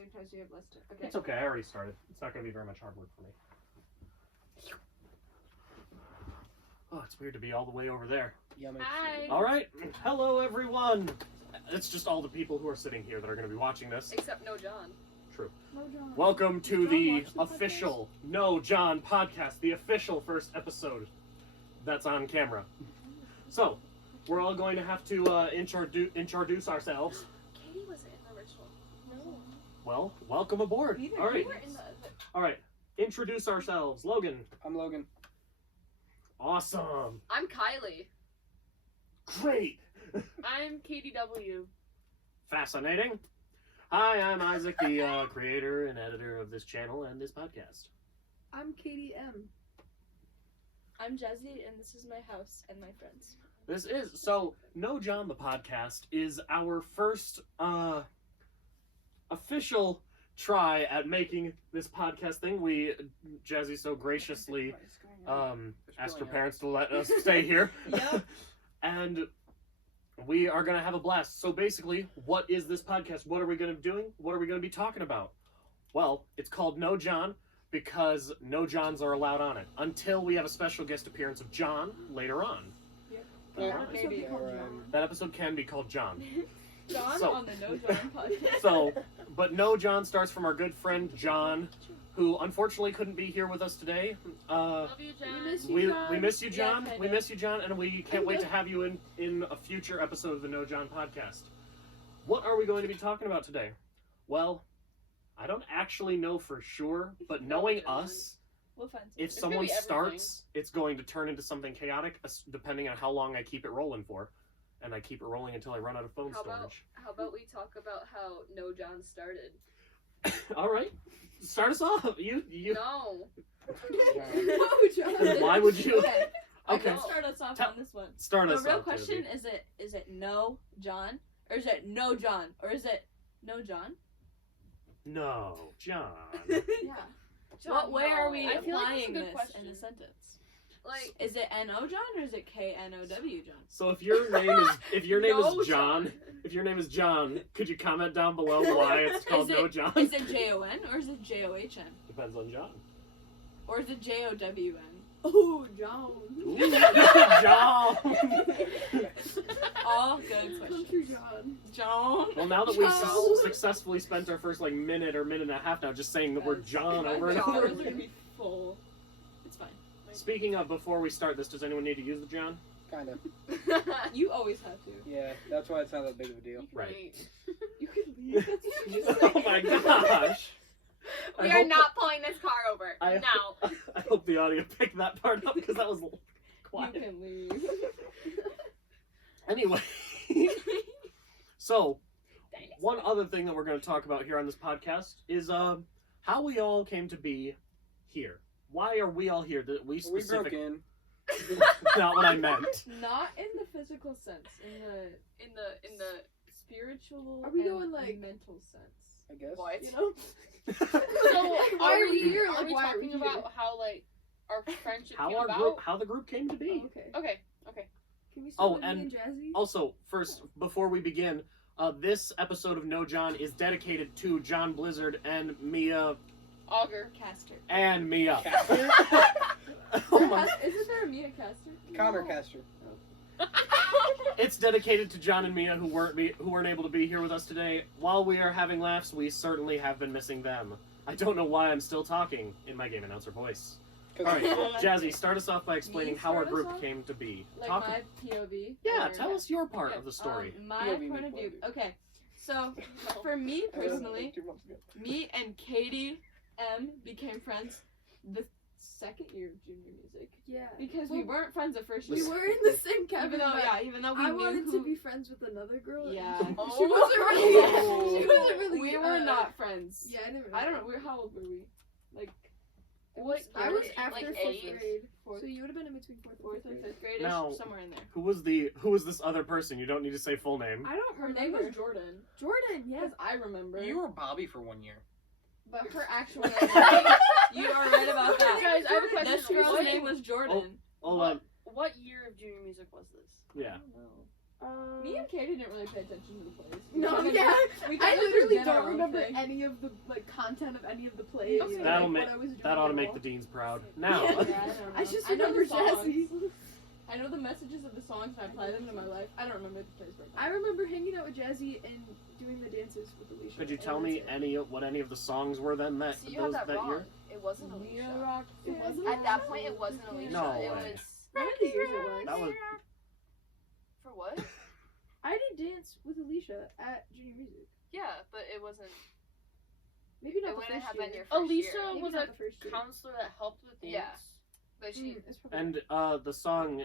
same time, so you have less time. Okay. It's okay, I already started. It's not going to be very much hard work for me. Oh, it's weird to be all the way over there. Hi. All right. Hello, everyone. It's just all the people who are sitting here that are going to be watching this. Except no John. True. No, John. Welcome to John the watch the official No John podcast, the official first episode that's on camera. So, we're all going to have to introduce ourselves. Katie was in the original. No. Well, welcome aboard. Neither. All right. You were in the All right. Introduce ourselves. Logan. I'm Logan. Awesome. I'm Kylie. Great. I'm Katie W. Fascinating. Hi, I'm Isaac, the creator and editor of this channel and this podcast. I'm Katie M. I'm Jazzy, and this is my house and my friends. This is so No John the podcast is our first official try at making this podcast thing. Jazzy so graciously asked her parents to let us stay here. Yep. And we are going to have a blast. So basically, what is this podcast? What are we going to be doing? What are we going to be talking about? Well, it's called No John because no Johns are allowed on it until we have a special guest appearance of John later on. Maybe. That episode can be called John. John So- on the No John podcast. So, but No John starts from our good friend John, who unfortunately couldn't be here with us today. Love you, John. We miss you. We miss you, John. Yeah, We kinda. miss you, John, and we can't wait to have you in a future episode of the No John podcast. What are we going to be talking about today? Well, I don't actually know for sure, but knowing us, We'll find something. if someone starts, it's going to turn into something chaotic, depending on how long I keep it rolling for. And I keep it rolling until I run out of phone storage. How about we talk about how No John started? All right, start us off. You. No. No, John. Why would you? Okay. I Okay. can start us off Tell- on this one. Start The us real off. question Timothy. is it no John or is it no John or is it no John? No, John. Yeah. John, What way are no. we I feel like that's a applying good this question. in a sentence? Like, Is it N-O John or is it K-N-O-W John? So if your name is no John, if your name is John, could you comment down below why it's called Is No it- John? Is it J-O-N or is it J-O-H-N? Depends on John. Or is it J-O-W-N? Oh, John. Ooh, John. All good questions. Country John. John. Well, now that we've John. successfully spent our first minute or minute and a half now just saying the word John over and John over. is gonna be full. It's fine. Speaking of, before we start this, does anyone need to use the John? Kind of. You always have to. Yeah, that's why it's not that big of a deal. Right. You can leave. Oh my gosh. we I are hope not pulling this car over. I- No. I hope the audio picked that part up because that was quiet. You can leave. Anyway, so one other thing that we're going to talk about here on this podcast is how we all came to be here. Why are we all here? That we We broke specific. in. Not what I meant. Not in the physical sense, in the spiritual Are we and going, like- mental sense. I guess. What? You know? So, Why are we we here? Are Like, we why are we talking here? about how, like, our friendship How came our about? group, how the group came to be. Oh, okay. Okay. Can we start with and- me and Jazzy? Also, first, before we begin, this episode of No John is dedicated to John Blizzard and Mia. Auger. Caster. And Mia. Caster? Oh my. Isn't there a Mia Caster? Connor Caster. It's dedicated to John and Mia who weren't able to be here with us today. While we are having laughs, we certainly have been missing them. I don't know why I'm still talking in my game announcer voice. All right, Jazzy, start us off by explaining Me how our start us group off? came to be. Like Talk. my POV? Yeah, Or- tell us your part Okay, of the story. My POV point of view. POV. Okay, so for me personally, 2 months ago. me and Katie M became friends the second year of junior music Yeah. because we weren't friends the first We year. were in the same cabin. Even though we I knew wanted who, to be friends with another girl. and Yeah. She Oh. wasn't really. She wasn't really. we were not friends. Yeah, I never. I don't know. How old were we? Like What I year? was after Like fourth eight? grade, fourth, so you would have been in between fourth and fifth grade. fifth grade, Now- somewhere in there. Who was this other person? You don't need to say full name. I don't Her remember. name was Jordan. Jordan. Yeah. Yes, I remember. You were Bobby for 1 year. But her actual name. You are right about that. Guys, I have a question. This girl's What- name was Jordan. Hold on. What year of junior music was this? Yeah. I don't know. Me and Katie didn't really pay attention to the plays. No, We yeah. we I kinda literally did our don't own remember thing. any of the content of any of the plays. Okay. or, That'll what make I was doing that ought to at make all. the deans proud. Now, Yeah. Yeah, I don't I know. just know remember the songs. Jazzy. I know the messages of the songs and I play them in my life. I don't remember the plays right now. I remember hanging out with Jazzy and doing the dances with Alicia. could you and tell that's me it. what any of the songs were then that So you have that wrong. year? It wasn't Leo Alicia. Rock. It wasn't At that point, it wasn't Alicia. No it way. was One of the years it was. That was for what? I did dance with Alicia at junior music. Yeah, but it wasn't. Maybe not It the wouldn't first have year. been your first Alicia year. Maybe was not a the first year. counselor that helped with dance. Yeah. But she. It's probably and the song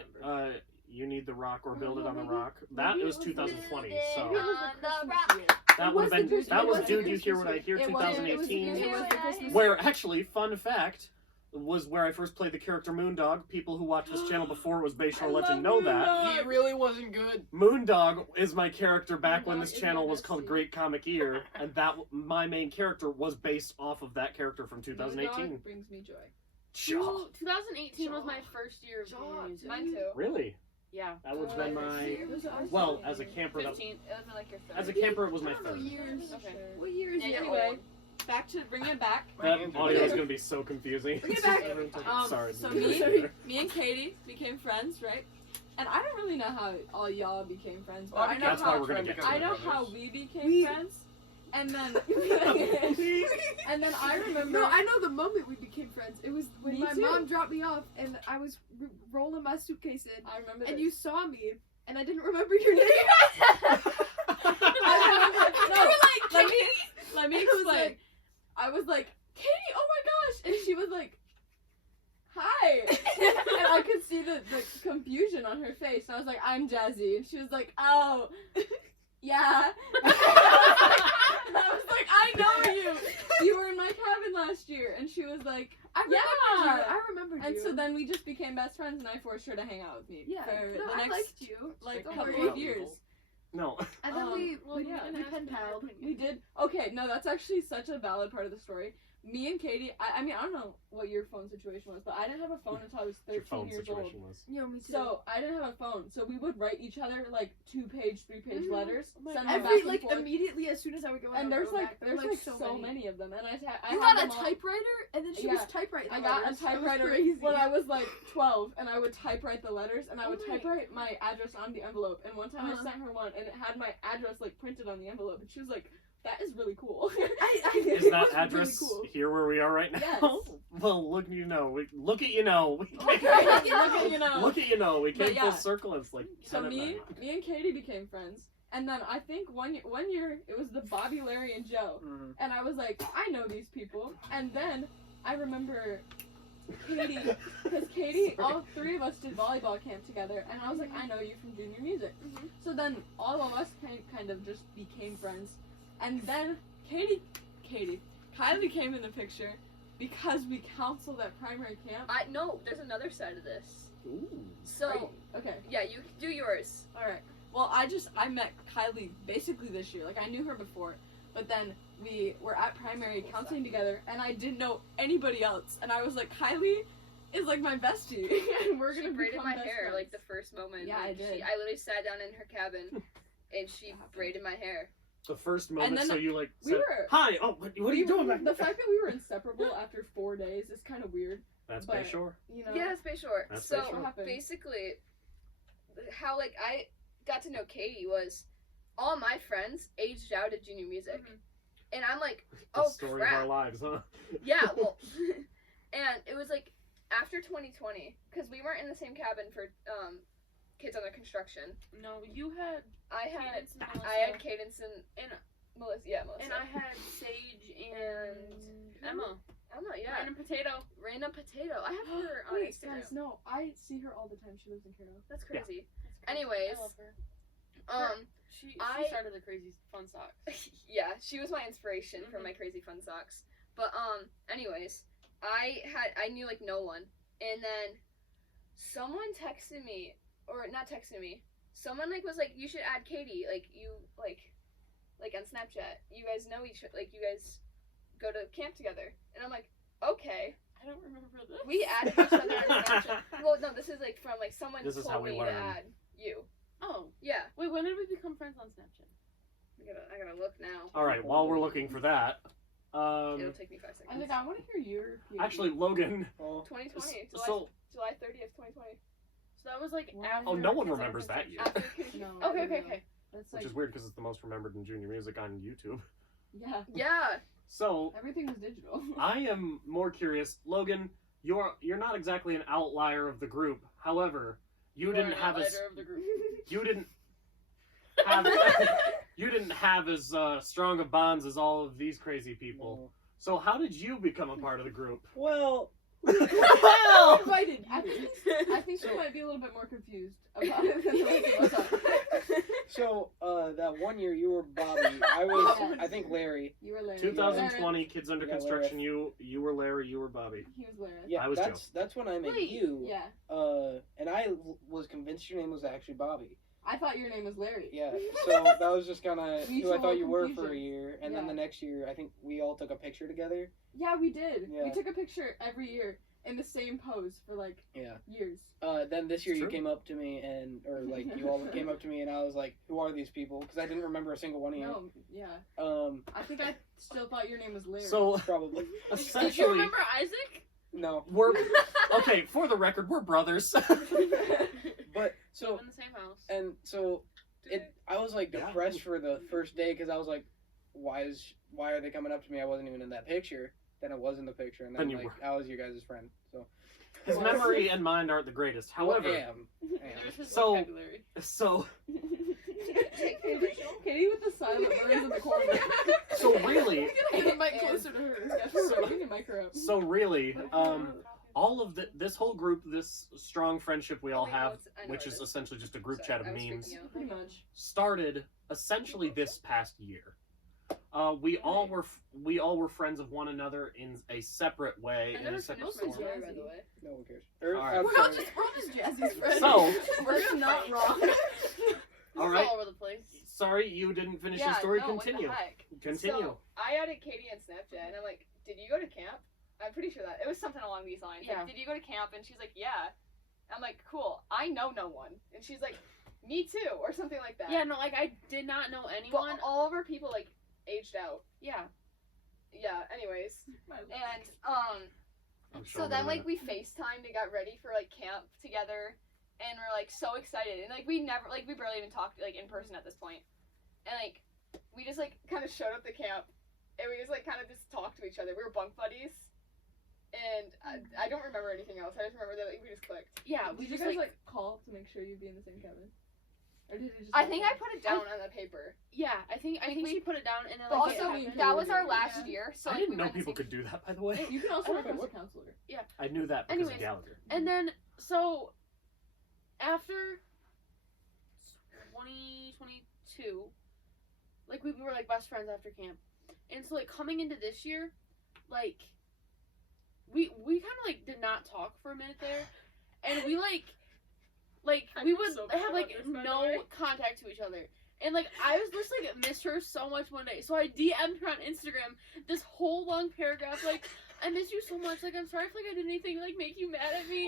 "You Need the Rock" or "Build It on the maybe- Rock" that maybe was it was 2020. Maybe it So was the On the Christmas rock. year. that It would was have been the Christmas- that it was was "Dude the You Hear What I Christmas Hear" It was- 2018. it was the Christmas Where actually, fun fact, was where I first played the character Moondog. People who watched this channel before was Bayshore Legend know that. He really wasn't good. Moondog is my character back when Moondog this is channel my was called bestie. Great Comic Ear, and that my main character was based off of that character from 2018. Moondog brings me joy. Shaw. 2018 was my first year of junior music. Mine too. Really? Yeah. That would have been my. Those are our Well, songs. as a camper, that, 15. It was like your third. as a camper, it was my I don't know third. years. Okay. What year is Yeah, it? you're Anyway, old. back to bringing it back. That hands are audio is big. going to be so confusing. Bring it back. Sorry. So Sorry. me and Katie became friends, right? And I don't really know how all y'all became friends, but Well, I know That's how why we're gonna get to I it. know how we became We- friends. And then and then I remember No, I know the moment we became friends. It was when Me my too. mom dropped me off and I was rolling my suitcase in, I remember and this. you saw me, and I didn't remember your name. I remember, no, let me I was explain. like- I was like, Katie, oh my gosh, and she was like, hi, and I could see the confusion on her face. And I was like, I'm Jazzy, and she was like, oh, yeah. And I was like, I know you. You were in my cabin last year, and she was like, I remembered Yeah. you. I remembered and you. so then we just became best friends, and I forced her to hang out with me yeah, for no, the I next liked you. like Don't couple worry. of years. No. And then we yeah. pen palled. We did. Okay, no, that's actually such a valid part of the story. Me and Katie, I mean, I don't know what your phone situation was, but I didn't have a phone until I was Your 13 phone years old. situation was. You know, me too. So I didn't have a phone, so we would write each other like 2-page, 3-page Mhm. letters, Oh my send God. them back every and like forth. immediately as soon as I would go in, And I would there's go like back. There were, so many of them, and I You had got a them all- typewriter, and then she Yeah. was typewriting. I the got a letters. That was typewriter crazy. when I was like 12, and I would typewrite the letters, and I would Oh my typewrite my address on the envelope. And one time Uh-huh. I sent her one, and it had my address like printed on the envelope, and she was like, "That is really cool." Is it that was address really cool. here where we are right now? Yes. Well, look, you know, look at you know. We Okay, came- look at you know. Look at you know. We But came yeah. full circle. It's like So 10 me of and Katie became friends, and then I think one year it was the Bobby, Larry, and Joe, Mm-hmm. and I was like, I know these people, and then I remember Katie, because Katie, all three of us did volleyball camp together, and I was like, I know you from junior music. Mhm. So then all of us kind of just became friends, and then Kylie came in the picture because we counseled at primary camp. No, there's another side of this. Ooh. So, Okay. yeah, you do yours. All right. Well, I met Kylie basically this year. Like I knew her before, but then we were at primary counseling together, and I didn't know anybody else. And I was like, Kylie is like my bestie, and we're She gonna braided become my best hair friends. like the first moment. Yeah, I like, did. I literally sat down in her cabin, and she braided my hair. The first moment, then so you like we said, were- "Hi, oh, what are you doing back The there?" fact that we were inseparable after 4 days is kind of weird. That's but- Bayshore. You know. Yeah, Space Shore. That's So Space Shore. What happened? basically, how like I got to know Katie was all my friends aged out at junior music, and I'm like, The oh story crap. of our lives, huh? Yeah, well, and it was like after 2020 because we weren't in the same cabin for kids under construction. No, you had I had Cadence and Melissa. I had Cadence and Melissa. Yeah, Melissa. and I had Sage and Emma. Emma. Yeah. Random potato. Random potato. I have her on Wait, Instagram. guys, no, I see her all the time. She lives in Cairo. That's crazy. That's crazy. Anyways, I love her. She I- started the crazy fun socks. yeah, she was my inspiration for my crazy fun socks. But anyways, I knew like no one, and then someone texted me, or not texted me. Someone like was like, you should add Katie. Like you like on Snapchat. You guys know each like you guys go to camp together, and I'm like, okay. I don't remember this. We added each other on Snapchat. Well, no, this is like from like someone This is told how we me learn. to add you. Oh. Yeah. Wait, when did we become friends on Snapchat? I gotta look now. All right, while we're looking for that, It'll take me 5 seconds. I think I want to hear your. actually, Logan. Oh, 2020. So, July 30th, 2020. So that was like Wow. after. oh, no one Kids Under remembers that year, Construction. No. Okay, I okay, don't know. okay. That's which like. is weird because it's the most remembered in junior music on YouTube. Yeah. Yeah. So, Everything was digital. I am more curious, Logan. You're not exactly an outlier of the group. However, you didn't have as Of the group. you didn't have you didn't have as strong of bonds as all of these crazy people. no. So how did you become a part of the group? Well, Well, invited. I think she might be a little bit more confused about it than the rest of us are. so that one year you were Bobby. I was, Yes. I think, Larry. You were Larry. 2020 Kids Under Yeah, Construction. You were Larry. You were Bobby. He was Larry. Yeah, I was that's when I met Wait, you. Yeah. And I was convinced your name was actually Bobby. I thought your name was Larry. Yeah. So that was just kind of who I Mutual thought you were for a confusion. year, and then Yeah. the next year I think we all took a picture together. Yeah, we did. Yeah. We took a picture every year in the same pose for like Yeah. years. Then this year It's you true. came up to me or like you all came up to me and I was like, who are these people? Because I didn't remember a single one of you. No, yeah. I I think I still thought your name was Larry. So probably Did you essentially, remember Isaac? no. we're okay. For the record, we're brothers. But so in the same house. and so I was like Yeah. depressed for the first day because I was like, why are they coming up to me? I wasn't even in that picture. Then I was in the picture, and then Then you like I was your guys' friend. So His memory and mine aren't the greatest. However, I am. There's his So- vocabulary. so Katie with the silent birds in the corner. so really, Get the mic closer to her. Yeah, So- we can mic her up. so really, all of this whole group, this strong friendship we all Oh, wait, no, have, it's- I know which it is is. essentially just a group Sorry, chat of I was memes, freaking out. Pretty much. started essentially this past year. We all were friends of one another in a separate way. I In never a separate finished my form. story. By the way. No one cares. Alright. I'm We're all sorry. just Jazzy's friends. So- we're not wrong. All It's right. all over the place. Sorry, you didn't finish Yeah, your story. no, what the Continue. heck? Continue. So, I added Katie on Snapchat, and I'm like, did you go to camp? I'm pretty sure that. It was something along these lines. Yeah. Like, did you go to camp? And she's like, yeah. I'm like, cool. I know no one. And she's like, me too, or something like that. Yeah, no, like I did not know But anyone. all of our people, like, aged out. Yeah. Yeah, anyways. And, I'm so showing then, you like, that. we FaceTimed and got ready for, like, camp together. And we're, like, so excited. And, like, we barely even talked, like, in person at this point. And, like, we just, like, kind of showed up to camp. And we just, like, kind of just talked to each other. We were bunk buddies. And I don't remember anything else. I just remember that, like, we just clicked. Yeah, Did we you just guys like, call to make sure you'd be in the same cabin? Or did it just I think I put it down on the paper. yeah, I think she put it down and then But like also, yeah. that was our Yeah. last year. So, I like, didn't we know went the people same- could do that. By the way, You can also Oh, request what? a counselor. I knew that because of Anyways. Gallagher. And then, so, after 2022, like, we were, like, best friends after camp. And so, like, coming into this year, like, we kind of, like, did not talk for a minute there. And we, like we would so bad have, like, about this, by the no way. contact to each other. And, like, I was just, like, missed her so much one day. So I DM'd her on Instagram this whole long paragraph, like, I miss you so much. Like, I'm sorry if, like, I did anything to, like, make you mad at me.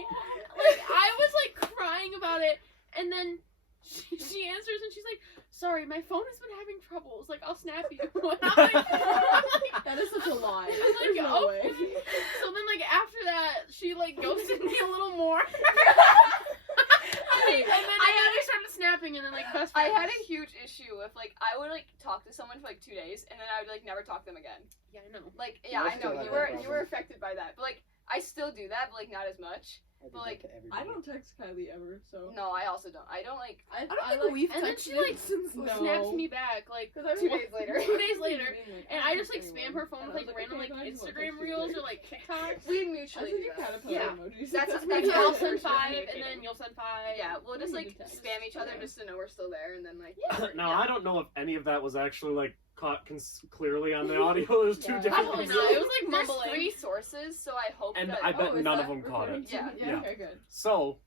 Like, I was, like, crying about it. And then she answers and she's like, sorry, my phone has been having troubles. Like, I'll snap you. And I'm like, That is such a lie. I'm like, There's no oh. way. So then, like, after that, she, like, ghosted me a little more. And then I started snapping and then, like, best I friends. had a huge issue with, like, I would, like, talk to someone for, like, 2 days, and then I would, like, never talk to them again. Yeah, I know. Like, yeah, I I still know, have you that were problem. affected by that. But, like, I still do that, but, like, not as much. I did But, that like, to everybody. I don't text Kylie ever, so. No, I also don't. I don't, like, I don't think like, we've And then texted she, like, since snaps me back, like, 'Cause I 2 days later. 2 days later. And I just, like, spam her phone And with, I was like, like, random, okay, like, I just wanna Instagram text you reels today. or, like, TikToks. we I mutually send do you that. caterpillar Yeah. emojis. That's Like, how I'll we're send 5, and communicating. then you'll send 5. Yeah, we'll just, We like, need to text. spam each other Yeah. just to know we're still there, and then, like, Now Yeah. I don't know if any of that was actually like caught clearly on the audio. It was two Yeah. different. Probably things. not. It was, like, There's mumbling. 3 sources, so I hope And that... I bet Oh, is none of that them caught recording it. too? Yeah. Yeah. Okay, good. So,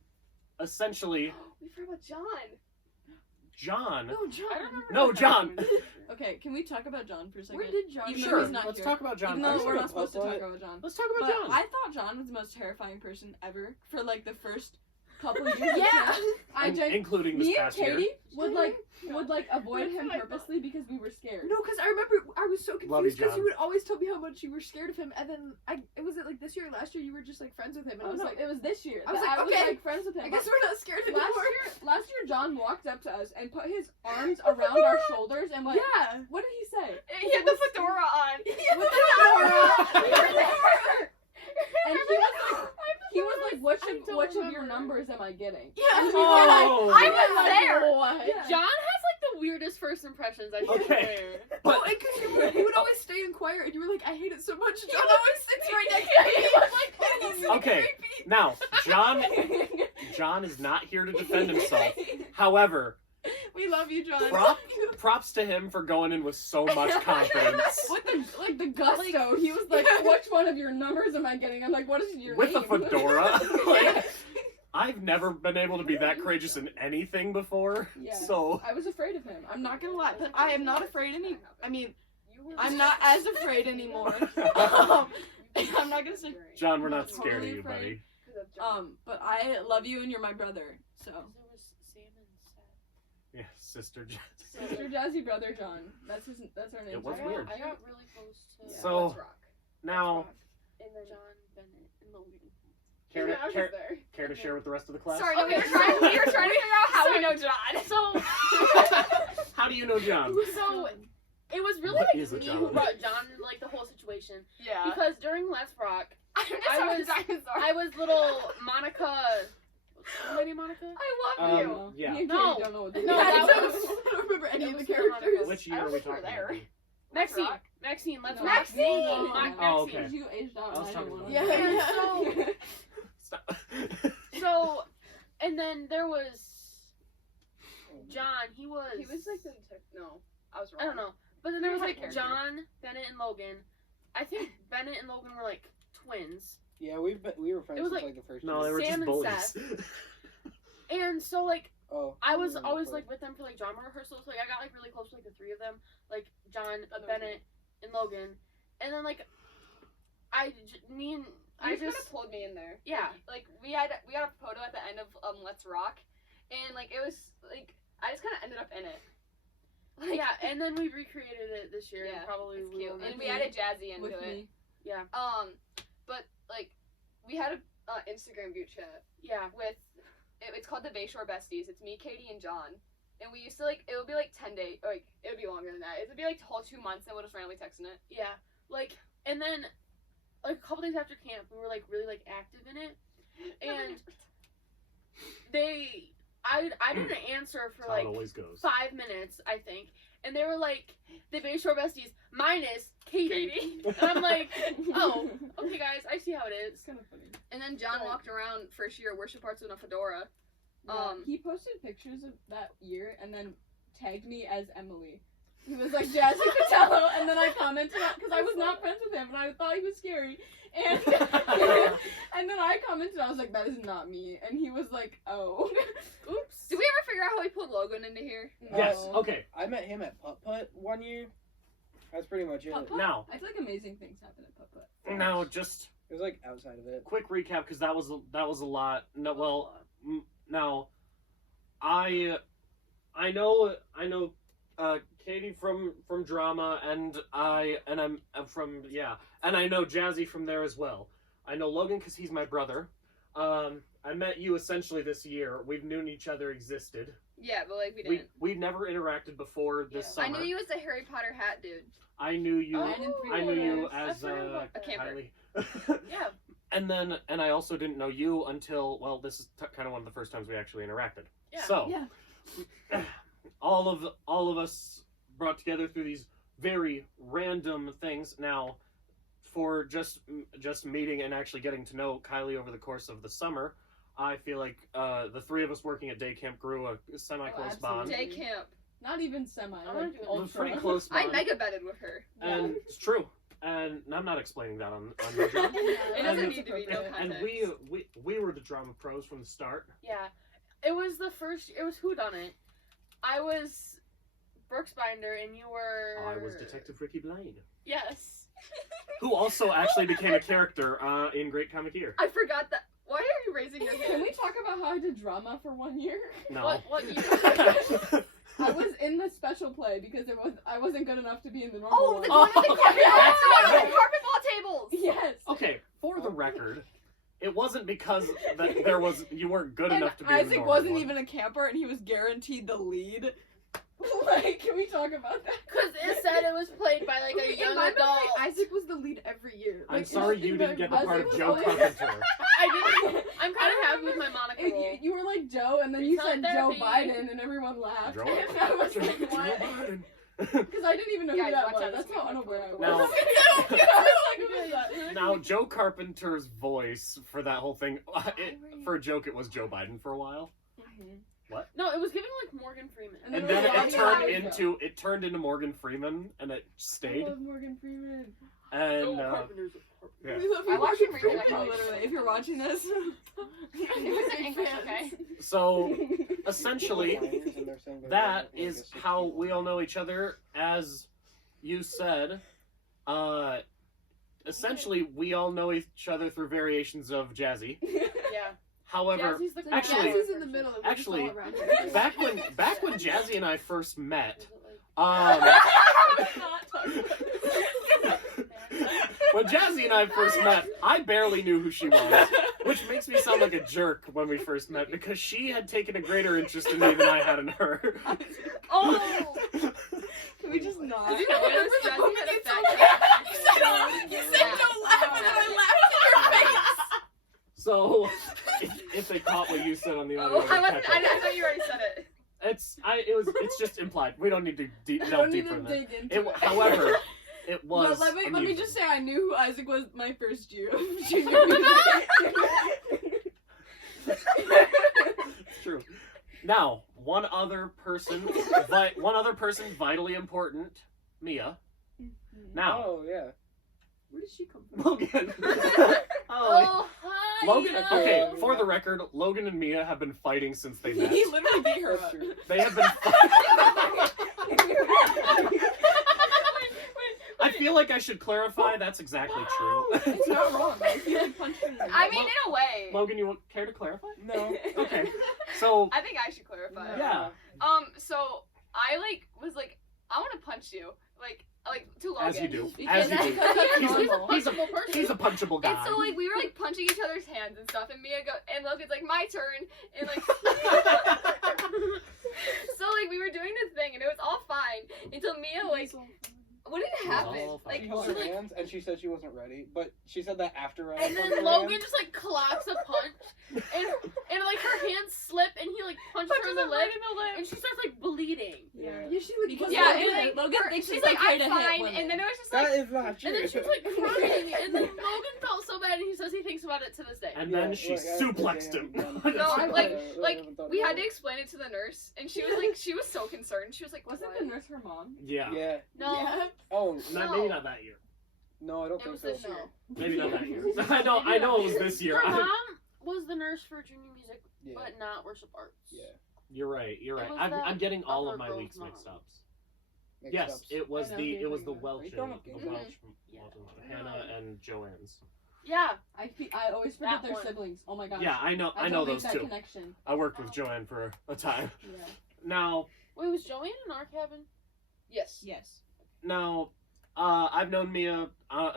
essentially, We forgot about John. John. No, John. I don't remember. No, what John. happened. Okay, can we talk about John for a second? Where did John Even though Sure. he's not Let's here. talk about John. Even though first. we're gonna not supposed to post talk on it. about John. Let's talk about But John. I thought John was the most terrifying person ever for like the first couple years. Yeah. including this Me and past year. Katie would avoid him That's what I purposely because we were scared. No, because I remember I was so Love you, confused because John. you would always tell me how much you were scared of him, and then it was like this year or last year you were just like friends with him, and Oh, I was no, like, it was this year. I was that like, I was okay. like friends with him. I guess we're not scared anymore. last year, John walked up to us and put his arms around our shoulders and went, Yeah. what did he say? He had the fedora on. With the fedora. And he was like, which of your numbers am I getting? Yeah. And we Oh. were I like, was there. What? Yeah. John has like the weirdest first impressions, I Okay. swear. But No, because you would always stay in choir, and you were like, I hate it so much. John always sits right next to me. He's so Okay. creepy. now, John is not here to defend himself. However, We love you, John. props to him for going in with so much confidence. With the gusto, he was like, which one of your numbers am I getting? I'm like, what is your With name? a fedora. Like, I've never been able to be that courageous in anything before. Yeah. So I was afraid of him. I'm not gonna lie, but I am not afraid any. I mean, You were I'm not as afraid anymore. I'm not gonna say. John, we're I'm not scared of totally you, buddy. Because of John. But I love you and you're my brother. So, There was Sam and Seth. Yeah, sister Jess. Sister Jazzy, brother John. That's our name. It was I got, weird. I got really close to So- Let's rock. Now, and then John, Bennett, and Logan. care I was to, there. care to share with the rest of the class? Sorry, no, we were trying to figure out how we know John. So, How do you know John? so it was really What like is a me John? who brought John into like the whole situation Yeah. because during Let's Rock, I'm just I a was- dinosaur. I was little Monica. Lady Monica. I love you. Yeah. Me and No. Katie don't know what No, they that are. was- I don't remember any It of the was not characters. Which I year are don't we think you were talking there. about? Maxine. Rock. Maxine. Let's No. Rock. Maxine! Maxine. Oh, okay. You aged out. I was and talking didn't about wanna- Yeah. Stop. So, and then there was John. He was He was like the no. I was wrong. I don't know. But then there He was had a like character. John, Bennett, and Logan. I think Bennett and Logan were like twins. Yeah, we were friends It was since like- like the first No, year. they were Sam just and bullies. And so like Oh. I was remember always that. like with them for like drama rehearsals. Like I got like really close to like the three of them, like John, Oh, there was Bennett, and Logan. And then like me and I I just just pulled me in there. yeah. Like we had a photo at the end of Let's Rock, and like it was like I just kind of ended up in it. Like, Yeah, and then we recreated it this year. Yeah, and probably it's we cute, will and next we year. added Jazzy into With it. me. But like we had a Instagram group chat Yeah, with it's called the Bayshore Besties. It's me, Katie, and John. And we used to like it would be like 10 days, like it would be longer than that. It would be like the whole 2 months, and we'll just randomly texting it. yeah. Like and then like a couple days after camp, we were like really like active in it, and I didn't answer for That's how it like always goes. 5 minutes, I think. And they were like, the Bayshore Besties minus Katie. And I'm like, oh, okay, guys, I see how it is. It's kind of funny. And then John Right. walked around first year worship parts with a fedora. Yeah, he posted pictures of that year and then tagged me as Emily. He was like Jazzy Patello, and then I commented because I was not friends with him and I thought he was scary. And and then I commented, I was like, that is not me. And he was like, oh. Oops. Did we ever figure out how we pulled Logan into here? Yes. No. Okay. I met him at Putt Putt one year. That's pretty much it. Putt Putt? Now, I feel like amazing things happen at Putt Putt. now, just It was like outside of it. quick recap because that was a lot. No, well, now, I know Katie from drama, and I'm from and I know Jazzy from there as well. I know Logan because he's my brother. I met you essentially this year. We've known each other existed. Yeah, but like we didn't. We've never interacted before this Yeah. I summer. knew you as the Harry Potter hat dude. I knew you. Oh, I knew you I as forgot about a camper. Kylie. Yeah. And I also didn't know you until, well, this is kind of one of the first times we actually interacted. Yeah. So, Yeah. all of us brought together through these very random things. Now, for just meeting and actually getting to know Kylie over the course of the summer, I feel like the three of us working at day camp grew a semi-close bond. absolutely. Day camp. Not even semi. I wanna Like do it. It was a ultra. pretty close I bond. mega betted with her. And it's true. And I'm not explaining that on your job. It doesn't And- need to be no appropriate. context. And we were the drama pros from the start. Yeah. It was Whodunit. I was Brooks Binder, and you were... I was Detective Ricky Blaine, Yes. who also actually became a character in Great Comic Year. I forgot that. Why you raising your hand? Can we talk about how I did drama for 1 year? No. What you? I was in the special play because I wasn't good enough to be in the normal Oh, one. the one with the carpet. That's Oh, right. the carpet ball tables. Yes. Okay, for the record, it wasn't because that you weren't good And enough to be in the Isaac normal wasn't one. even a camper, and he was guaranteed the lead. Like, can we talk about that? Because it said it was played by like a In young my adult. memory, Isaac was the lead every year. I'm Like, sorry in you the- didn't get the Isaac part of was Joe always- Carpenter. I didn't. I'm kind of happy with my Monica role. You were like Joe, and then you It's said not Joe therapy. Biden, and everyone laughed. Joe- And I was like, Joe what? Biden. Because I didn't even know Guys, who that watch was. out, That's this how is unaware I was. Now- I was like, who is that? Now, Joe Carpenter's voice for that whole thing, for a joke, it was Joe Biden for a while. No, it was giving like Morgan Freeman. And And then then Robbie it turned into Morgan Freeman, and it I stayed. love Morgan Freeman. And Carpenter's yeah. We love I you, watched Morgan him Freeman, recently. literally. If you're watching this. It was in English, okay? So essentially, Liars and they're saying they're that like a is 16 how we all know each other. As you said, essentially we all know each other through variations of Jazzy. Yeah. However, Jazzy's the actually- Jazzy's in the middle. We're just actually, all around her. back when Jazzy and I first met, Not talking about when Jazzy and I first met, I barely knew who she was, which makes me sound like a jerk when we first met because she had taken a greater interest in me than I had in her. Oh! Can we just not? Did you know Remember this the Jazzy moment had a you fat told me? cat? You said don't laugh, and then I laughed in your face. So, if they caught what you said on the audio, Oh, I they'd wasn't. catch it. I thought you already said it. It's just implied. We don't need to I delve don't need deeper to in that. dig into it. However, it was. Let me amusing. just say I knew who Isaac was my first year of junior music. It's true. Now, one other person vitally important, Mia. Now, Oh yeah. Where did she come from? Logan. Oh, Oh, hi. Logan. yo. Okay, for the record, Logan and Mia have been fighting since they met. He literally beat her That's up. true. They have been. I feel like I should clarify. That's exactly true. It's not wrong. Like, he like punched her in the I nose. mean, in a way. Logan, you care to clarify? No. Okay. So I think I should clarify. yeah, So I was like, I want to punch you, like to Logan. as you do, Because as you that's do. because that's He's a- normal. he's a- punchable person. He's a punchable guy. And so like we were like punching each other's hands and stuff, and Logan's like my turn, and like so like we were doing this thing, and it was all fine until Mia like what did all happen? fine. Like She held she, her like- hands and she said she wasn't ready, but she said that after I And held then her Logan hands. just like clocks a punch, and like her hands slip, and he like punches her in the leg, and she starts like bleeding. Yeah. Yeah, she would. Because yeah, Logan, and like Logan thinks she's it's like okay I'm to hit fine, women. and then it was just That like is not true. And then she was like crying, and then Logan felt so bad, and he says he thinks about it to this day. And then she suplexed him. No, like I we had to explain it to the nurse, and she was so concerned. She was like, Wasn't "What?" the nurse her mom? Yeah. Yeah. No, Yeah. Oh Maybe not that year. no, I don't it think was so. this year. Maybe not that year. I know it was this year. Her mom was the nurse for junior music, Yeah. but not worship arts. Yeah. You're right. It was I'm that getting all other of my girl's weeks mom. mixed up. Mixed Yes, ups. it was I know the who you're Welsh, thinking Are you throwing up the games? Welsh, Yeah. Hannah and Joanne's. Yeah. I always forget That their one. siblings. Oh my gosh. Yeah, I know don't those make that two. connection. I worked with Joanne for a time. Yeah. Now, Wait, was Joanne in our cabin? Yes. Yes. I've known Mia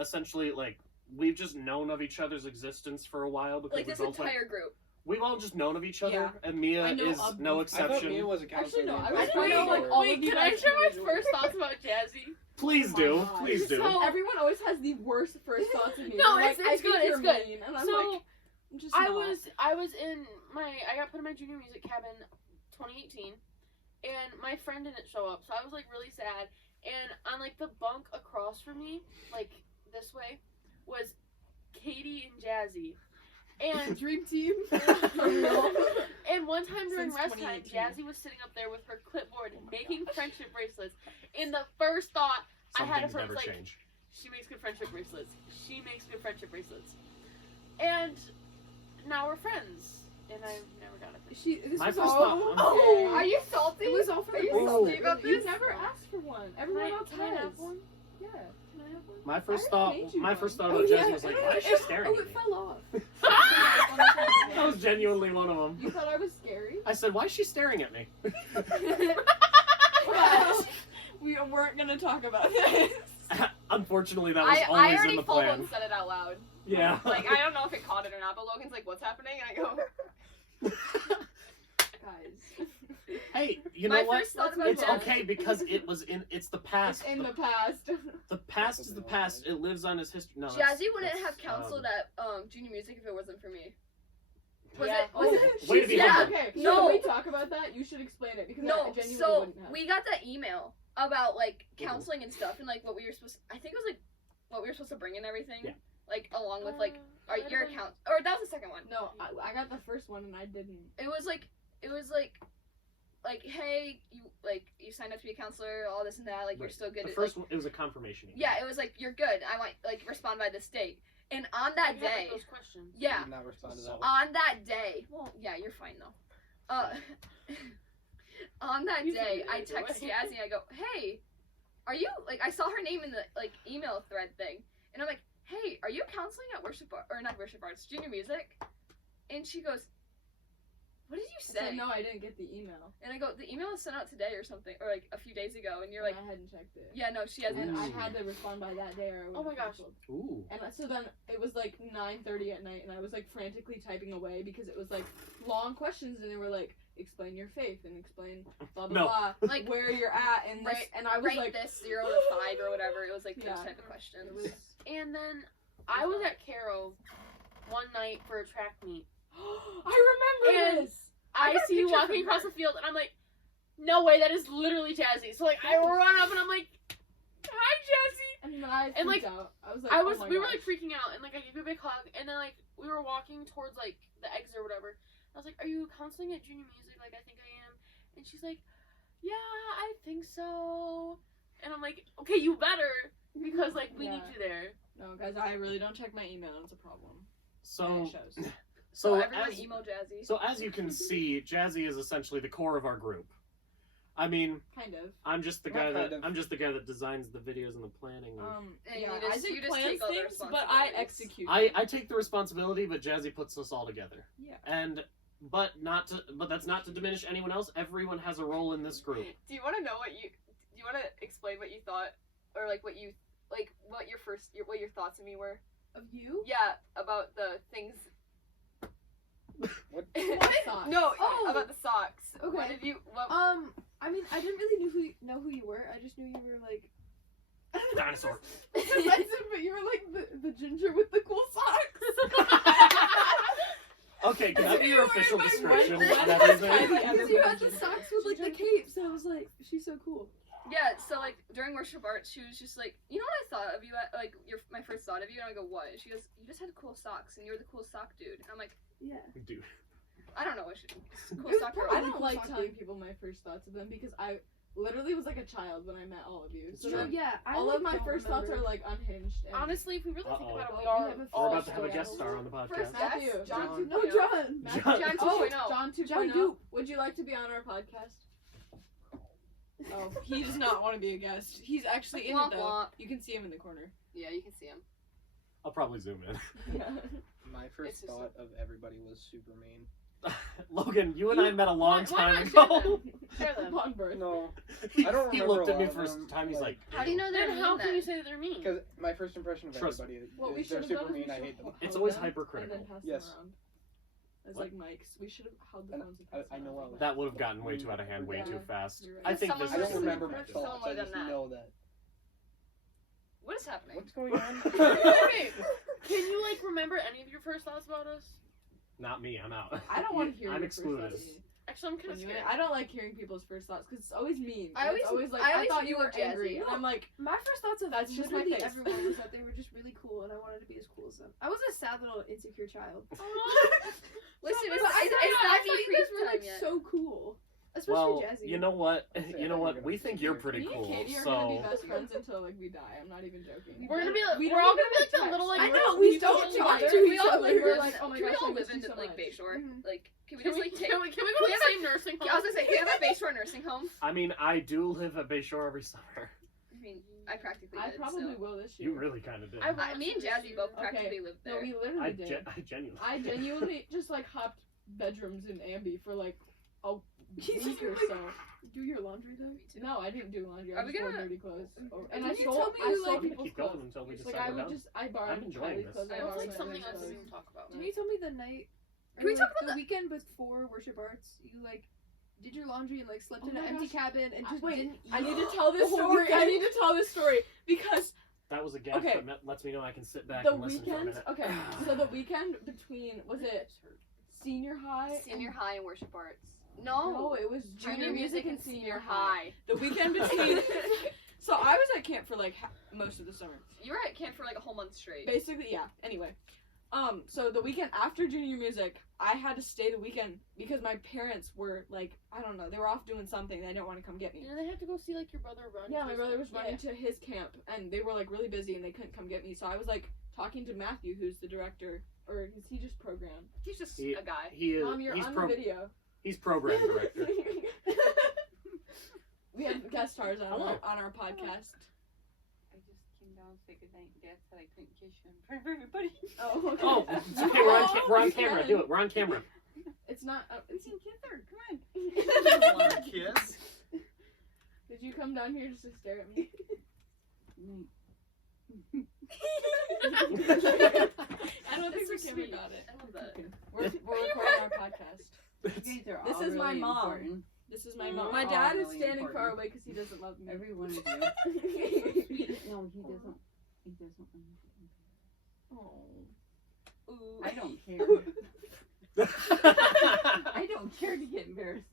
essentially like we've just known of each other's existence for a while because Like this we've all entire group. we've all just known of each other, Yeah. and Mia I know is of no you. I thought exception. Mia was a counselor. Actually, no, the I entire was time. trying to, like, all Wait, of you can I guys share my individually. first thoughts about Jazzy? Please Oh my do, God. please do. So- Everyone always has the worst first thoughts of me. No, They're it's like, I good, think it's you're good. mean. And I'm So like, I'm just I not. was in I got put in my junior music cabin 2018, and my friend didn't show up, so I was like really sad. And on like the bunk across from me, like this way, was Katie and Jazzy. And Dream team. and one time during Since rest time, 2018. Jazzy was sitting up there with her clipboard making friendship bracelets. And the first thought I Some had things of her never was like, change. she makes good friendship bracelets. She makes good friendship bracelets. And now we're friends. And I've never got a This My was first all. thought- Oh, Are you salty? It was all for Are the you bracelet. salty about You this? never asked for one. Can Everyone I, else can I has. have one? Yeah. Can I have one? My first I thought, made you my first one. thought about Jesse was like, why is she staring Oh, at it me? fell off. That was genuinely one of You them. thought I was scary? I said, why is she staring at me? Well, we weren't gonna talk about this. Unfortunately, that was I always in already the full plan. blown said it out loud. Yeah. Like, I don't know if it caught it or not, but Logan's like, what's happening? And I go, Guys. Hey, you My know what? first thought about It's Jess- okay because it was it's the past. It's in the past. The past is the past. It lives on his history. No, Jazzy wouldn't have that's, counseled at junior music if it wasn't for me. Was Yeah. it? Was Oh, it? way to be Yeah. humble. Okay, No. Should we talk about that? You should explain it because I No, genuinely so wouldn't have. we got that email about like counseling and stuff, and like what we were supposed. I think it was like what we were supposed to bring and everything. Yeah. Like along with like I your don't- account, or that was the second one. No, I got the first one and I didn't. It was like hey, you signed up to be a counselor, all this and that, like you're Right. still good. The at, first like, one, it was a confirmation. email. yeah, it was like you're good. I want like respond by this date, and on I that have, like, day, those questions. yeah, Did not respond to that. on that day, well, yeah, you're fine though. On that You day, said it I either text way. Jazzy. I go, hey, are you like? I saw her name in the like email thread thing, and I'm like, hey, are you counseling at or not worship arts, junior music? And she goes, what did you I said, say? no, I didn't get the email. And I go, the email was sent out today or something, or like a few days ago, and you're like, And I hadn't checked it. yeah, no, she hasn't. And I Ooh. had to respond by that day or I would Oh my gosh. Ooh. And so then it was like 9:30 at night, and I was like frantically typing away because it was like long questions, and they were like, explain your faith and explain blah blah No. blah, Like, where you're at, and this, Right- and I was Rate like, this 0 to 5 or whatever. It was like those Yeah. type of questions. it was, And then I was at Caro one night for a track meet. I remember And this. I got a see you picture walking from across her. the field, and I'm like, no way, that is literally Jazzy. So like, I run up and I'm like, hi, Jazzy. And then I freaked And, like, out. I was like, I was, oh my we were gosh. like freaking out, and like I gave you a big hug, and then like we were walking towards like the exit or whatever. I was like, are you counseling at junior music? Like, I think I am. And she's like, yeah, I think so. And I'm like, okay, you better, because like we need Yeah. you there. No, guys, I really don't check my email. It's a problem. So, And it shows. So so everyone as, email Jazzy. so as you can see, Jazzy is essentially the core of our group. I mean, Kind of. I'm just the Not guy kind that of. I'm just the guy that designs the videos and the planning. And Yeah, you just- Isaac you just plans take all the things, but I responsibilities. execute. I take the responsibility, but Jazzy puts us all together. Yeah. But that's not to diminish anyone else. Everyone has a role in this group. Do you want to know do you want to explain what you thought, or like what your thoughts of me were? Of you? Yeah, about the things. What? Socks. No, Oh. about the socks. Okay. What did you? What? I mean, I didn't really know who you were. I just knew you were like. I don't know. Dinosaur. It's offensive, but you were like the ginger with the cool socks. Okay, can that be your official When- description when of has everything? Kylie ever Because you had the been socks with like the cape, so I was like, she's so cool. Yeah, so like during worship arts, she was just like, you know what I thought of you at like my first thought of you, and I go, what? And she goes, you just had cool socks, and you're the cool sock dude. And I'm like, Yeah. Dude. I don't know what she. Cool It was sock probably- girl. I don't Cool like sock telling dude. people my first thoughts of them because I literally was like a child when I met all of you. It's So true. then Yeah, I all like, of my don't first thoughts are remember. like unhinged. And Honestly, if we really think Uh-oh. about it, we We are have a We're all about to have a still guest young. star on the podcast. First Matthew, guest, John John. No, 2.0. John. Matthew, John- John oh, 2.0. John 2.0. John Duke. Would you like to be on our podcast? Oh, he does not want to be a guest. He's actually in it Womp though. womp. You can see him in the corner. Yeah, you can see him. I'll probably zoom in. My It's first just thought of everybody was super mean. Logan, you and I met a long why time not share ago. Share them. Long birth. No, He, I don't he remember looked a at me lot of first them, time. He's like, How do you know they're Then mean how can then? you say that they're mean? because my first impression of Trust everybody What we is they're should have super done mean. is I we hate them. should It's hold always them hypercritical. And then pass Yes. them around. As What? like mics. We should have held the And phones and passed I them know around. well. that would have gotten way too out of hand, way Yeah. too fast. You're right. I think Someone this I is don't Someone remember my would've thoughts. I done just that. know that. What is happening? What's going on? Wait, can you like remember any of your first thoughts about us? Not me. I'm out. I don't want to hear I'm your excluded. first thoughts. Actually, I'm kind of Anyway, scared. I don't like hearing people's first thoughts because it's always mean. I And it's always- like I I always thought you knew were Jazzy. angry, and I'm like, My first thoughts of That's just my literally face. everyone was that they were just really cool, and I wanted to be as cool as them. I was a sad little insecure child. Listen, But it's I not thought me you creep guys were like time yet. so cool, especially Well, Jazzy. you know what? I'd say You know I thought you what? were We gonna think be you're weird. pretty me and cool. Katie are gonna be So best friends until like we die. I'm not even joking. We're gonna be like, We we're don't all gonna even be like the text. little like. I know, we we don't don't talk together. to we each all other. live We're in, like, oh my can we gosh, I all miss live you in so like much. Bayshore? Mhm. Like, can we Can just we, like take? can we go we to the have same nursing home? I was gonna say, can we have a Bayshore nursing home? I mean, I do live at Bayshore every summer. mean, I practically I did. probably so. will this year. You really kind of did. Me and Jazzy both Okay. practically lived No, there. we literally did. I genuinely. I genuinely just like hopped bedrooms in Ambi for like a week or so. Do your laundry though? Me too. No, I didn't do laundry. I Are we just wore gonna- dirty clothes. And Didn't I you stole, tell me I you, stole like- people's Keep going clothes. until we Like decide I we're would done. just, I borrowed I'm enjoying Kylie's this. clothes. I I feel borrowed like my something other else to clothes. even talk about. Can you tell me the night? Can we or, talk like, about the weekend before worship arts? You like did your laundry and like slept Oh in an my empty gosh. cabin and just Wait, didn't eat. I need to tell this The whole story. I weekend? need to tell this story because That was a gift Okay. that lets me know I can sit back the and listen for a weekend. minute. Okay, so the weekend between was it senior high? Senior and, high and worship arts. No, No, it was junior music and senior high. The weekend between. So I was at camp for like most of the summer. You were at camp for like a whole month straight. Basically, yeah. Anyway, so the weekend after junior music, I had to stay the weekend because my parents were like, I don't know, they were off doing something. They didn't want to come get me. And they have to go see like your brother run. Yeah, to my his- brother was Yeah. running to his camp, and they were like really busy, and they couldn't come get me. So I was like talking to Matthew, who's the director, or is he just program? He's just He- a guy. He is. Mom, you're he's on the video. He's program director. We had guest stars on Hello. our podcast. I just came down to say goodnight, and Dad said I couldn't kiss you in front of everybody. Oh, okay. Oh, it's okay. We're on you camera. can. Do it. We're on camera. It's not. We can kiss her. Come on. You want a kiss? Did you come down here just to stare at me? I don't think That's the so camera sweet. got it. I love that. We're recording our podcast. You guys are This all is my really mom. important. This is my Mm, mom. My all dad is really standing far important. away because he doesn't love me. Every one of you. He doesn't. No, he doesn't. He doesn't want me to. Oh. Ooh. I don't care. I don't care to get embarrassed.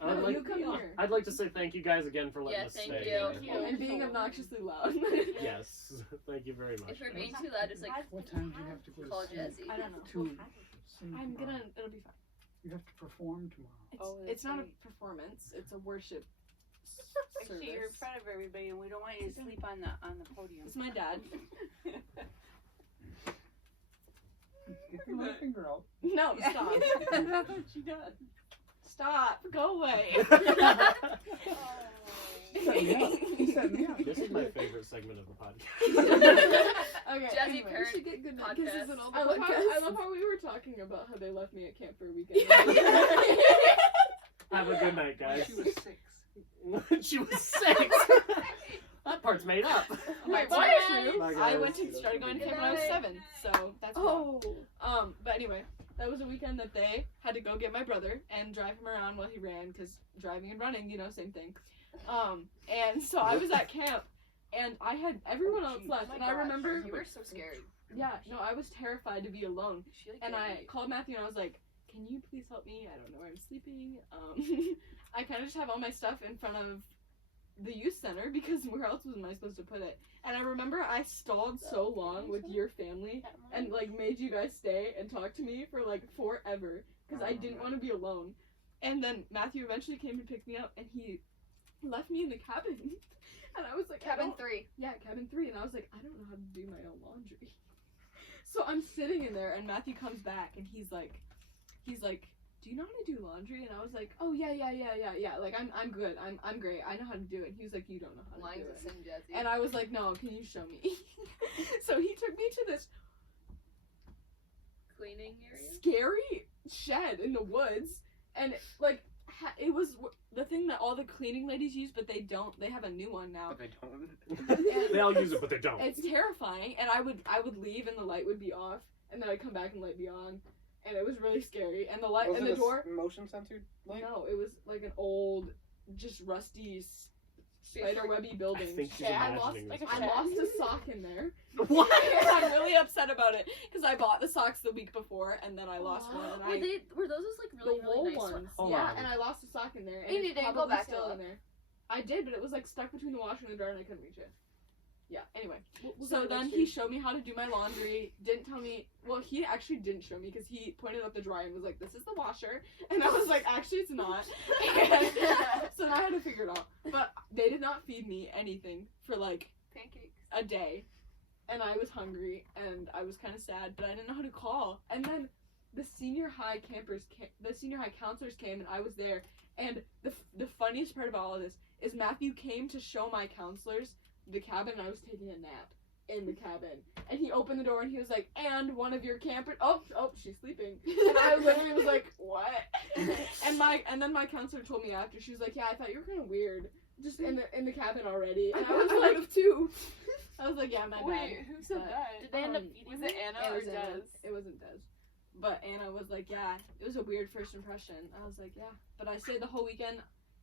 I'd No, like, you come here. I'd like to say thank you guys again for letting Yeah, us thank stay. you. Thank you. And being obnoxiously loud. Yes, thank you very much. If we're guys. being too loud, it's like What time do you have to go call to sleep? Jazzy. I don't know. To sing I'm tomorrow? it'll be fine. You have to perform tomorrow. It's, Oh, it's that's not right. a performance, it's a worship Actually, you're in service. front of everybody, and we don't want you to sleep on the podium. It's my dad. Get your middle finger out. No, stop. That's what she does. Stop. Go away. He set me up. He set me up. This is my favorite segment of the podcast. Okay. Jazzy anyway. We parent should get good podcast. kisses and all the I love, how, podcasts. I love how we were talking about how they left me at camp for a weekend. Have a good night, guys. She was 6. She was 6. That part's made up. Wait, Bye. but true. Bye, I guys. went to started going to camp when I was Good 7, so that's wrong. Oh. But anyway, that was a weekend that they had to go get my brother and drive him around while he ran, because driving and running, you know, same thing. And so I was at camp, and I had everyone else left, and I remember, You were so scared. yeah, no, I was terrified to be alone. She, like, And did I me. called Matthew and I was like, "Can you please help me? I don't know where I'm sleeping." I kind of just have all my stuff in front of the youth center because where else was I supposed to put it? And I remember I stalled so long with your family and like made you guys stay and talk to me for like forever because I didn't want to be alone. And then Matthew eventually came and picked me up and he left me in the cabin. And I was like, I Cabin don't- 3. yeah, cabin 3, and I was like, I don't know how to do my own laundry. So I'm sitting in there, and Matthew comes back, and he's like, do you know how to do laundry? And I was like, oh yeah, like I'm good, I'm great, I know how to do it. And he was like, you don't know how to Lying do to it. Sin Jazzy. And I was like, no, can you show me? So he took me to this Cleaning area. scary shed in the woods, and like it was the thing that all the cleaning ladies use, but they don't. They have a new one now. But they don't. And They all use it, but they don't. it's terrifying, and I would leave, and the light would be off, and then I'd come back and the light be on, and it was really scary. And the light Was and it the door. motion censored light? No, it was like an old, just rusty spiderwebby I building. think she's Yeah, I imagining lost, this. I lost a sock in there. What? And I'm really upset about it because I bought the socks the week before, and then I lost one. And Were those like the really, wool really nice ones, ones? Hold yeah, on. and I lost a sock in there. And And you it's didn't go probably back still to in there. I did, but it was like stuck between the washer and the dryer, and I couldn't reach it. Yeah. Anyway, so then he showed me how to do my laundry. Didn't tell me. Well, he actually didn't show me because he pointed at the dryer and was like, "This is the washer," and I was like, "Actually, it's not." And so then I had to figure it out. But they did not feed me anything for like Pancakes. a day, and I was hungry and I was kind of sad, but I didn't know how to call. And then the senior high the senior high counselors came, and I was there. And the funniest part about all of this is Matthew came to show my counselors the cabin and I was taking a nap in the cabin. And he opened the door and he was like, and one of your campers, oh, she's sleeping. And I literally was like, what? and then my counselor told me after, she was like, yeah, I thought you were kind of weird. Just in the cabin already. And I was I like, would've too. I was like, yeah, my bad. Wait, who said But- that? Did they end up Um, feeding Was me? it Anna or was Anna. Des? It wasn't Des. But Anna was like, yeah, it was a weird first impression. I was like, yeah. But I stayed the whole weekend.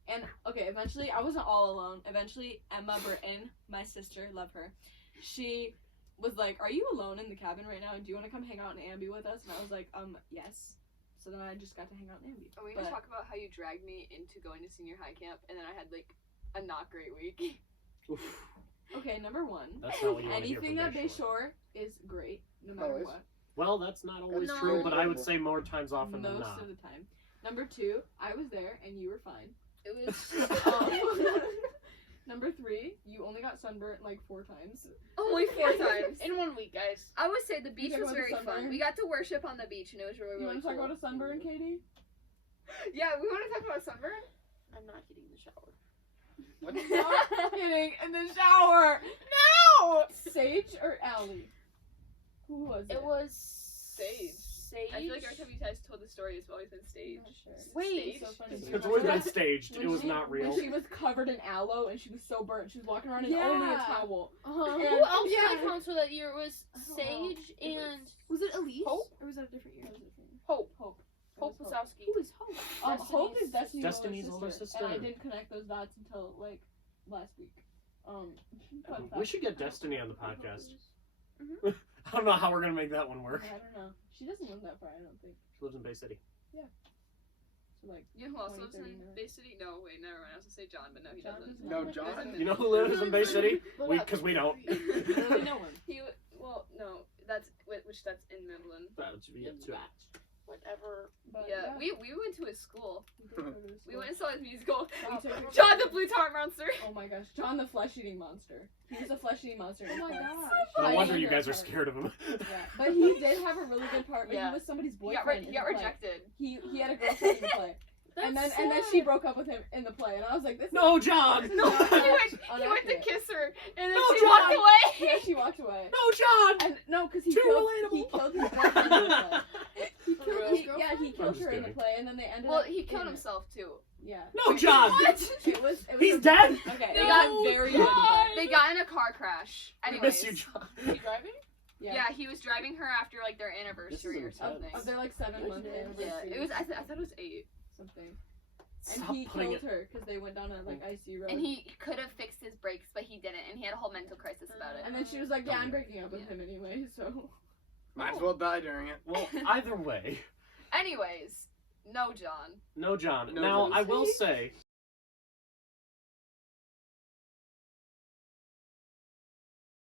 And, okay, eventually, I wasn't all alone. Eventually, Emma Burton, my sister, love her, she was like, are you alone in the cabin right now? And do you want to come hang out in Ambi with us? And I was like, yes. So then I just got to hang out in Ambi. Are we gonna But- talk about how you dragged me into going to senior high camp and then I had like a not great week? Oof. Okay, number one. That's not what you want to hear Anything from at Bayshore is great, no matter Always. what. Well, that's not always No. true, but I would say more times often than Most not. of the time. Number two, I was there and you were fine. It was Number three, you only got sunburnt like 4 times. only 4 times. In 1 week, guys. I would say the beach talk was about the very fun. sunburn? We got to worship on the beach and it was really, You really want to talk cool. about a sunburn, Katie? Yeah, we want to talk about sunburn? I'm not getting in the shower. What? Stop getting in the shower. No! Sage or Allie? Who was it? It was Sage. Sage. I feel like every time you guys told the story, it's always been stage. I'm not sure. Wait. So funny. It's always been staged. When It was she- not real. When she was covered in aloe and she was so burnt, she was walking around in only a Yeah. towel. Who And- else yeah. did I counsel that year? It was I don't know. Sage It was- and Was it Elise? Hope? Or was that a different year? Hope. Hope. It Hope was Wasowski. Who is Hope? Hope is Destiny's, Destiny's older sister. And I didn't connect those dots until like last week. Fun We fact. should get Destiny on the podcast. Mm-hmm. I don't know how we're gonna make that one work. I don't know. She doesn't live that far, I don't think. She lives in Bay City. So like You know who else 20, lives 30 in minutes. Bay City? No, wait, never mind. I was gonna say John, but no, he John doesn't. does No, not live John. there. You know who lives in Bay City? Because we don't. Literally no one. Well, no, that's that's in Midland. Whatever. But Yeah, we went to his school. we did go to his We school. went and saw his musical. We took her- John the Blue Tar Monster. Oh my gosh, John the flesh-eating monster. He was a flesh-eating monster. Oh my in his gosh. play. No I wonder didn't you guys are know that. scared of him. Yeah, but he did have a really good part. Like, Yeah. He was somebody's He got, boyfriend. he got in the play. rejected. He had a girlfriend in the play, and then she broke up with him in the play, and I was like, this. No, John! No, No, he went unaccurate. to kiss her, and then No, she John! walked away. Yeah, she walked away. No, John! And no, because he Too killed relatable. his girlfriend in the play. He For killed, real? he killed just her in the kidding. play, and then they ended Well, up. he killed in it. himself too. Yeah. No, John! It was He's a- dead? Okay, They it got got very good. John! They got in a car crash. I Anyways, miss you, John. Is he driving? yeah, he was driving her after like their anniversary or intense. something. Of their like 7-month Yeah, anniversary. Yeah, it was. I thought it was 8. something. Stop And he putting killed it. her because they went down a like icy road. And he could have fixed his brakes, but he didn't, and he had a whole mental crisis about it. And then she was like, "Yeah, I'm breaking up with him anyway." So Might as well die during it. Well, either way. Anyways, no, John. No, John. No, now, John. I will say,